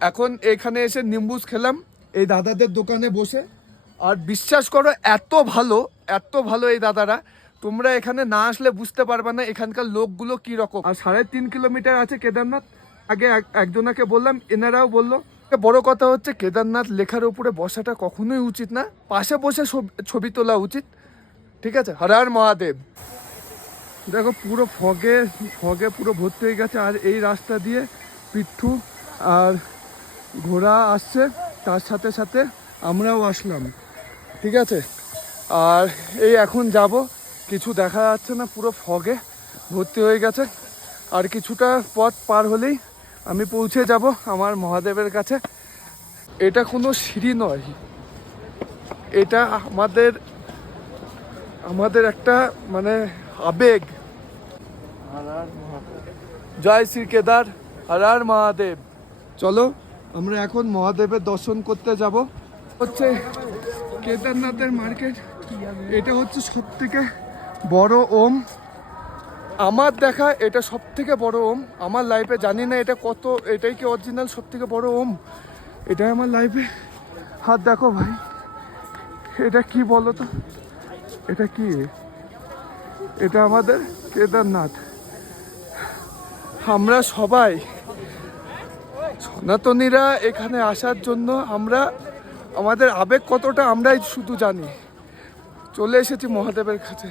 এখন এখানে এসে নিম্বুস খেলাম এই দাদাদের দোকানে বসে। আর বিশ্বাস করো এত ভালো এই দাদারা, তোমরা এখানে না আসলে বুঝতে পারবে না এখানকার লোকগুলো কি রকম। আর 3.5 কিলোমিটার আছে কেদারনাথ। আগে একজনাকে বললাম, এনারাও বললো। বড় কথা হচ্ছে কেদারনাথ লেখার উপরে বসাটা কখনোই উচিত না, পাশে বসে ছবি তোলা উচিত। ঠিক আছে, হর হর মহাদেব। দেখো পুরো ফগে পুরো ভর্তি হয়ে গেছে। আর এই রাস্তা দিয়ে পিট্ঠু আর ঘোড়া আসছে, তার সাথে সাথে আমরাও আসলাম। ঠিক আছে, আর এই এখন যাব, কিছু দেখা যাচ্ছে না, পুরো ফগে ভর্তি হয়ে গেছে। আর কিছুটা পথ পার হলেই আমি পৌঁছে যাব আমার মহাদেবের কাছে। এটা কোনো সিঁড়ি নয়, এটা আমাদের একটা মানে আবেগ। জয় শ্রী কেদার, হর হর মহাদেব। চলো আমরা এখন মহাদেবের দর্শন করতে যাব। হচ্ছে কেদারনাথের মার্কেট। এটা হচ্ছে সব থেকে বড় ওম আমার দেখা, এটা সব থেকে বড় ওম আমার লাইফে। জানি না এটা কত, এটাই কি অরিজিনাল সব থেকে বড় ওম, এটাই আমার লাইফে। হাত দেখো ভাই, এটা কি বলো তো, এটা কি? এটা আমাদের কেদারনাথ। আমরা সবাই সনাতনীরা এখানে আসার জন্য আমাদের আবেগ কতটা আমরাই শুধু জানি। চলে এসেছি মহাদেবের কাছে।